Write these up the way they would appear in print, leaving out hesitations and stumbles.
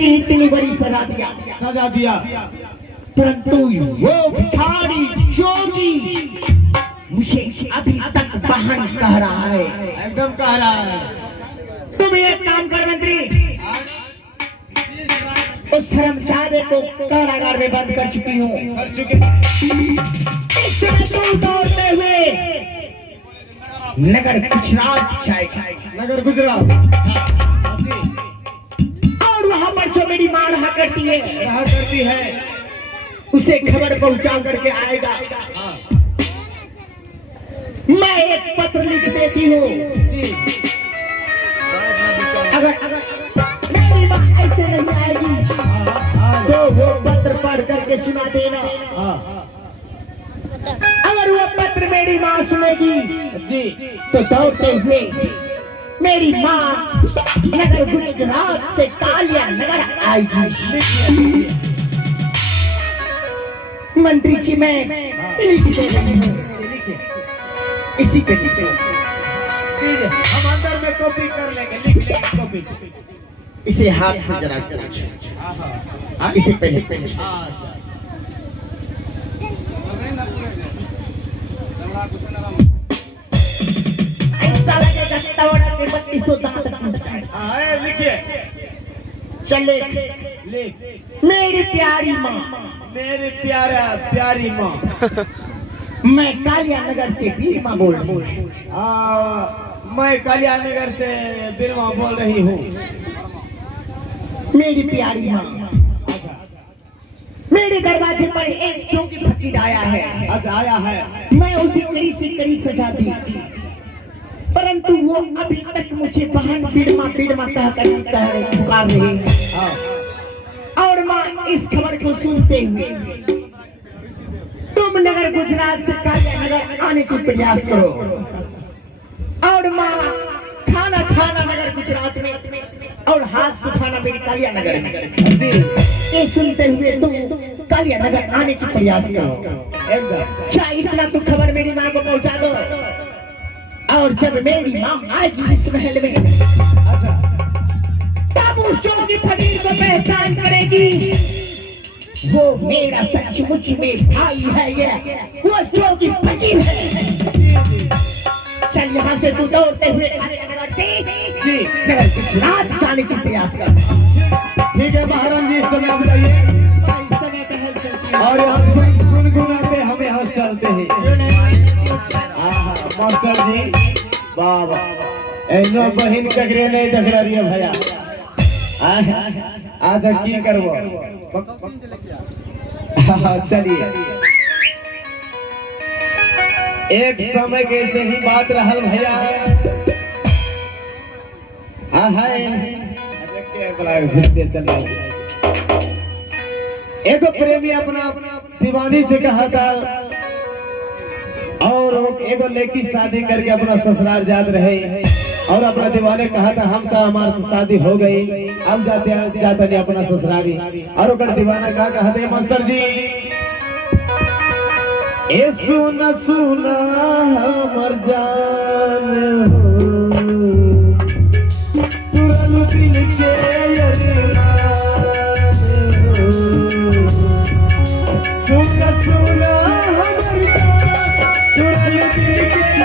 इतनी बड़ी सजा दिया परंतु वो भिखारी जोगी मुझे अभी तक बहन कह रहा है। एकदम कह रहा है। तुम एक काम कर मंत्री, उस शर्मचारे को कारागार में बंद कर चुकी हूँ। इससे दौड़ते हुए नगर गुजरात जाएगा। नगर गुजरात और वहां पर जो मेरी मां रहा करती है उसे खबर पहुंचा करके आएगा। मैं एक पत्र लिख देती हूँ, अगर मेरी मां ऐसे नहीं आएगी तो वो पत्र पढ़ करके सुना देना। अगर वो पत्र मेरी मां सुनेगी तो दौड़ते हुए मेरी मां नगर गुजरात से कालिया नगर आएगी। मंत्री जी मैं लिख दे रही हूँ, इसी पे लिख दो। हम अंदर में कॉपी कर लेंगे, लिख लेंगे कॉपी। इसे हाथ से जरा इसे पहले ऐसा लगेगा तवड़ा के 3200 दांत लिखिए। चले मेरी प्यारी माँ, मेरी प्यारी माँ, मैं कालिया नगर से बीरमा बोल रही हूँ। मैं कालिया नगर से बीरमा बोल रही हूँ। मेरी प्यारी माँ, मेरे दरवाजे पर एक जोगी फकीर आया है। अच्छा आया है। मैं उसे कड़ी से कड़ी सजा दी, परंतु वो अभी तक मुझे बहन बीरमा कह कर पुकार रही है। और माँ इस खबर को सुनते हुए तुम नगर गुजरात से कालिया नगर आने की प्रयास करो। और माँ खाना खाना नगर गुजरात में और हाथ सुखाना मेरी कालिया नगर में। ये सुनते हुए तुम कालिया नगर आने की प्रयास करो। क्या इतना तो खबर मेरी माँ को पहुँचा दो। और जब मेरी माँ आएगी इस महल में तब उस जोगी फकीर को पहचान करेगी वो मेरा सचमुच में भाई है। ये वो जोगी फकीर है। चल यहाँ से तू दौड़ते हुए गुजरात जाने की प्रयास कर। ठीक है महाराज जी, समय बताइए। और गुनगुनाते हम यहाँ चलते हैं। मास्टर जी बाबा एनो बहन ककरे नहीं देख रही है भैया। आज की करबो। चलिए एक समय के ऐसे ही बात रहल भैया। एक प्रेमी अपना दीवानी से कहा था और एगो लड़की शादी करके अपना ससुराल जात रहे और अपना दीवाने कहा था हम का हमारी शादी हो गई, अब जाते नहीं अपना ससुराली। और ओकर दीवाना का कहते मास्टर जी, ए सुना सुना हमर जान तुरल दिल के सुना सुना हमर जान तुरल दिल के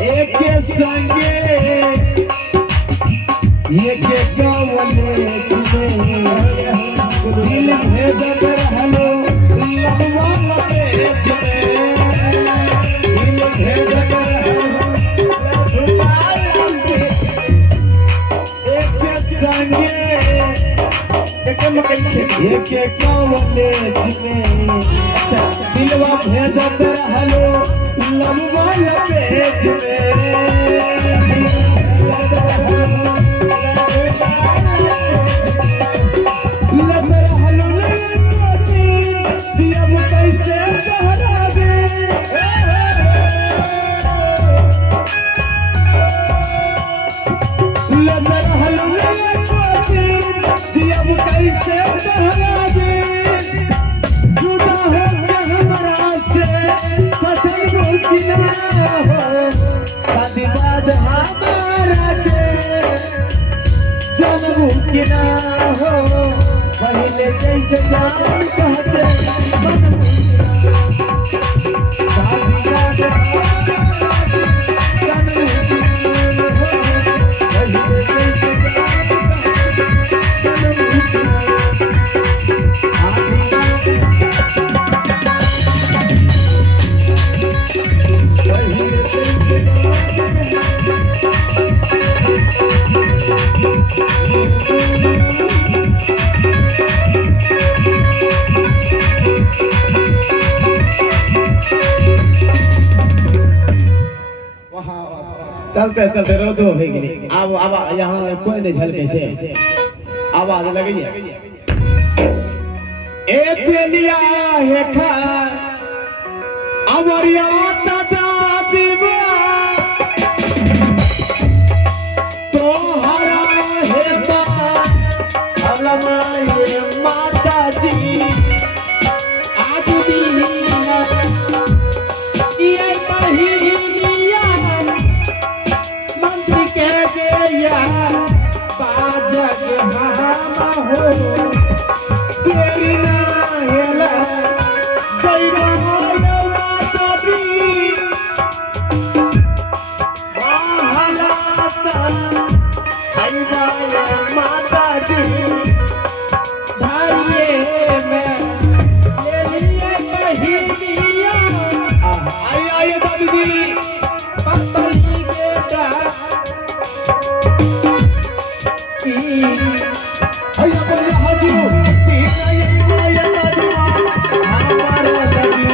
एक संगे ये के कवले दिल भेद रहलो लबवा लबे दिल भेद रहलो एक संगे एक कवले दिलवा भेद रहलो लबवा लबे ना हो पहले जैसे जान कहते चलते चलते रोदो हो गई। अब यहाँ कोई नहीं झलके से आवाज लगी है एक लिया है खा अमरिया दादा दीवा तो हरा है बा अलमाए माता जी आज दी ये कहिया मंत्र के गया बाजग हम हो तेरी ना हेला जैवा माता दी महालाता जैवा माता दी धारिये में ले लिए कहिया आइए दादी पत्तली के डाल भैया बोले हाजी पीना ये दादी हमारा दादी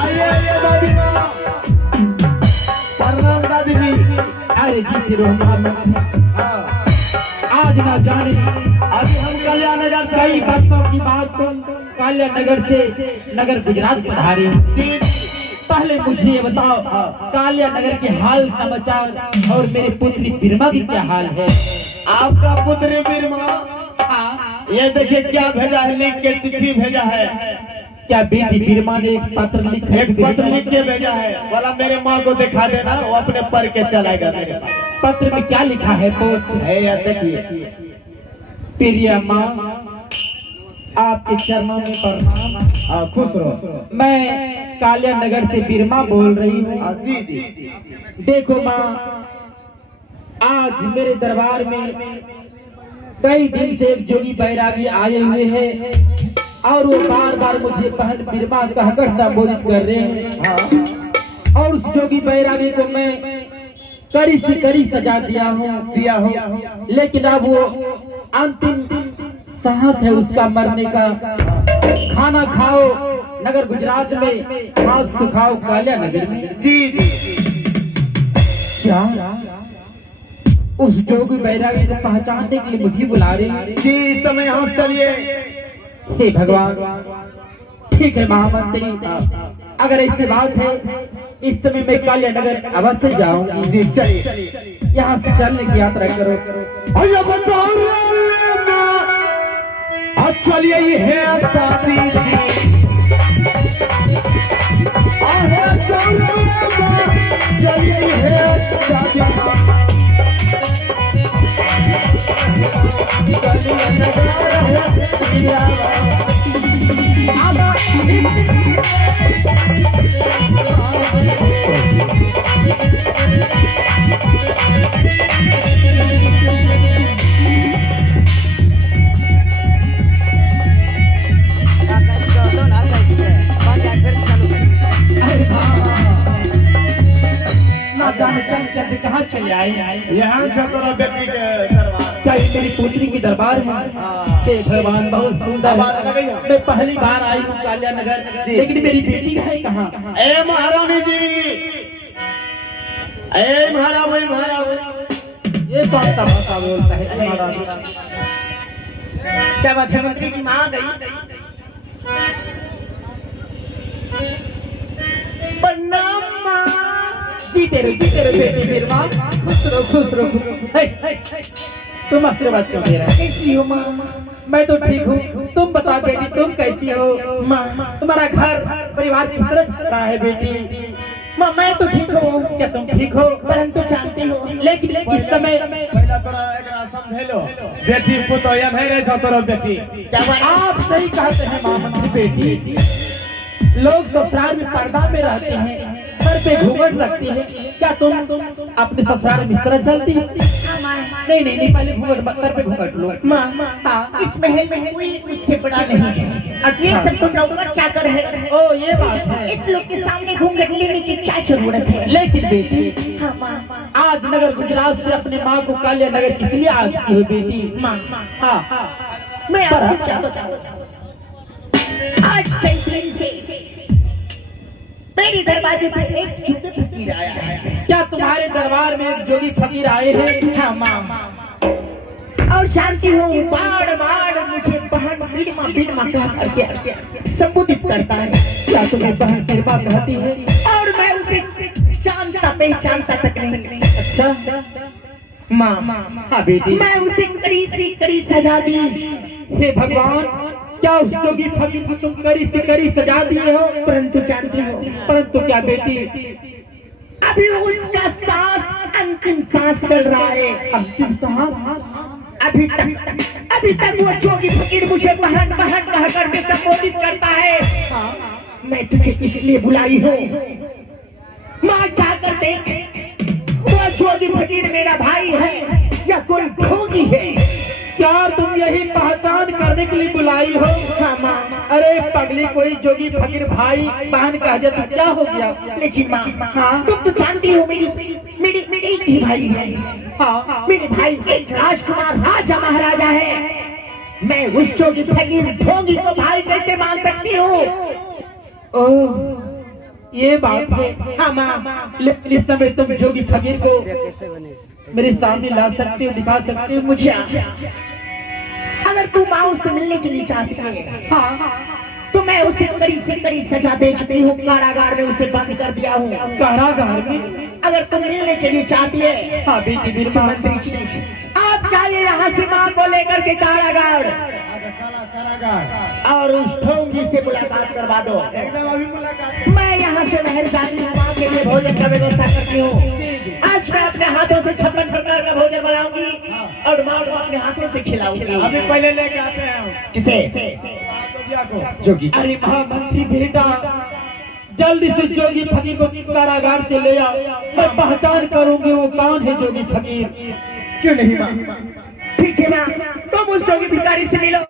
आइए दादी माँ प्रणाम दादी जी। अरे जी आज ना जाने अभी हम कल्याण नगर कई बरसों की बात कल्याण नगर से नगर गुजरात पधारे। पहले मुझे ये बताओ कल्याण नगर के हाल समाचार और मेरे पुत्री बिरमा की क्या हाल है। आपका पुत्र बिरमा ये देखिए क्या भेजा है, लिख के चिट्ठी भेजा है। क्या बेटी बिरमा ने एक पत्र लिख के भेजा है, बोला मेरे माँ को दिखा देना, वो अपने पढ़ के चलाएगा मेरे पास। पत्र में क्या लिखा है देखिए। प्रिय माँ आपके चरणों में प्रणाम, खुश रहो। मैं कल्याण नगर से बिरमा बोल रही हूँ। जी। देखो माँ आज मेरे दरबार में कई दिन से एक जोगी बैरागी आए हुए हैं और वो बार बार मुझे बहन बिरमा कहकर संबोधित कर रहे हैं। और उस जोगी बैरागी को मैं कड़ी से कड़ी सजा दिया हूँ, लेकिन अब वो अंतिम साहस है उसका मरने का। खाना खाओ नगर गुजरात में, हाथ सुखाओ कल्याण नगर में। जी क्या उस जोगी बैरागी को पहचानने के लिए मुझे बुला रही जी। इस समय यहाँ चलिए। हे भगवान ठीक है महामंत्री, अगर ऐसी बात है इस समय मैं कल्याण नगर अवश्य जाऊंगी। जी चलिए यहाँ से चलने की यात्रा करो। चलिए ये है दादी चलिए ये है दादी कहाँ चले आए? यहाँ से तोरा बेटी के दरबार। क्या ये मेरी पुत्री की दरबार है? हे भगवान बहुत सुंदर है। मैं पहली बार आई हूँ कालिया नगर, लेकिन मेरी बेटी है कहाँ? ए महारानी जी, ए महारानी, ये कौन सा भाषा बोलता है महारानी? क्या बात है, मंत्री की माँ आ गई? प्रणाम माँ। जीते रहो बेटी मेरी माँ, खुश रहो। तुम आशीर्वाद क्यों दे रहे हो? कैसी हो माँ? मैं तो ठीक हूँ, तुम बता बेटी तुम कैसी हो? माँ तुम्हारा घर परिवार किस तरह चल रहा है बेटी? माँ मैं तो ठीक हूँ, क्या तुम ठीक हो? परंतु जानते हो लेकिन इस समय पहला तोरा एकरा समझे लो, बेटी पुतो या नहीं रहे तोरा बेटी। क्या बात? आप सही कहते हैं माँ मंत्री बेटी। लोग ससुराल में पर्दा में रहते हैं, सर पे घूंघट रखती है। क्या तुम अपने ससुराल में इस तरह चलती हो? नहीं, पहले घूंघट सर पे घूंघट लो। माँ इस महल में कोई मुझसे बड़ा नहीं है। ये सब तो नौकर चाकर है। ओ ये बात है। इस लोग के सामने घूंघट लेने की क्या जरूरत है? लेकिन बेटी हाँ माँ, आज नगर गुजरात से अपने माँ को कालिया नगर किस लिए आती हो बेटी? माँ हाँ मैं आपको क्या बताऊँ, आज कई दिन से मेरे दरवाजे पे एक जोगी फकीर आया है। क्या तुम्हारे दरबार में एक जोगी फकीर आए हैं? हाँ माँ, और जानती हूँ बार मुझे बहन बिरमा कह करके संबोधित करता है। क्या तुम्हें बहन बिरमा कहती है? और मैं उसे जानता पहचानता तक नहीं। अच्छा माँ हाँ बेटी, मैं उसे कड़ी सजा दी। हे भगवान, क्या उस जोगी फकीर को तुम कड़ी से कड़ी सजा दिए हो? परंतु जानती हो, परंतु क्या बेटी, अभी उसका सांस अंतिम सांस चल रहा है। अंतिम सांस? अभी तक वो जोगी फकीर मुझे बहन कह करके संबोधित करता है। मैं तुझे इसलिए बुलाई हूँ, माँ जाकर देख वो जोगी फकीर मेरा भाई है या कोई भोगी है। क्या तुम यही पहचान करने के लिए बुलाई हो? हाँ माँ। अरे पगली, कोई जोगी फकीर भाई बहन कह दिया तो क्या हो गया? लेकिन माँ हाँ? तुम तो जानती हो मेरी एक ही भाई है। हाँ मेरे भाई एक राजकुमार राजा महाराजा है। मैं उस जोगी फकीर भोगी को भाई कैसे मान सकती हूँ? ओह ये बात है। हाँ माँ, लेकिन इस समय तुम जोगी फकीर को मेरे सामने ला सकते हो, दिखा सकते हो मुझे? अगर तू माँ उससे मिलने के लिए चाहती है, हाँ तो मैं उसे कड़ी से कड़ी सजा दे चुकी हूँ। कारागार में उसे बंद कर दिया हूँ। कारागार में? अगर तुम मिलने के लिए चाहती है, हाँ बेटी बिरमा, मंत्री जी आप जाइए यहाँ से माँ को लेकर के कारागार, और उस ढोंगी से मुलाकात करवा दो। एकदम अभी मुलाकात। मैं यहाँ से महल जाती हूँ, माँ के लिए भोजन का व्यवस्था करती हूँ। आज मैं अपने हाथों से 56 प्रकार का भोजन बनाऊंगी और माँ को अपने हाथों से खिलाऊंगी। अभी पहले लेके आते हैं किसे? जोगी। अरे महामंत्री बेटा, जल्दी से जोगी फकीर को कारागार से ले आओ। मैं पहचान करूंगी वो कौन है जोगी फकीर। क्यों नहीं माँ? ठीक है माँ, तुम उस जोगी भिखारी से मिलो।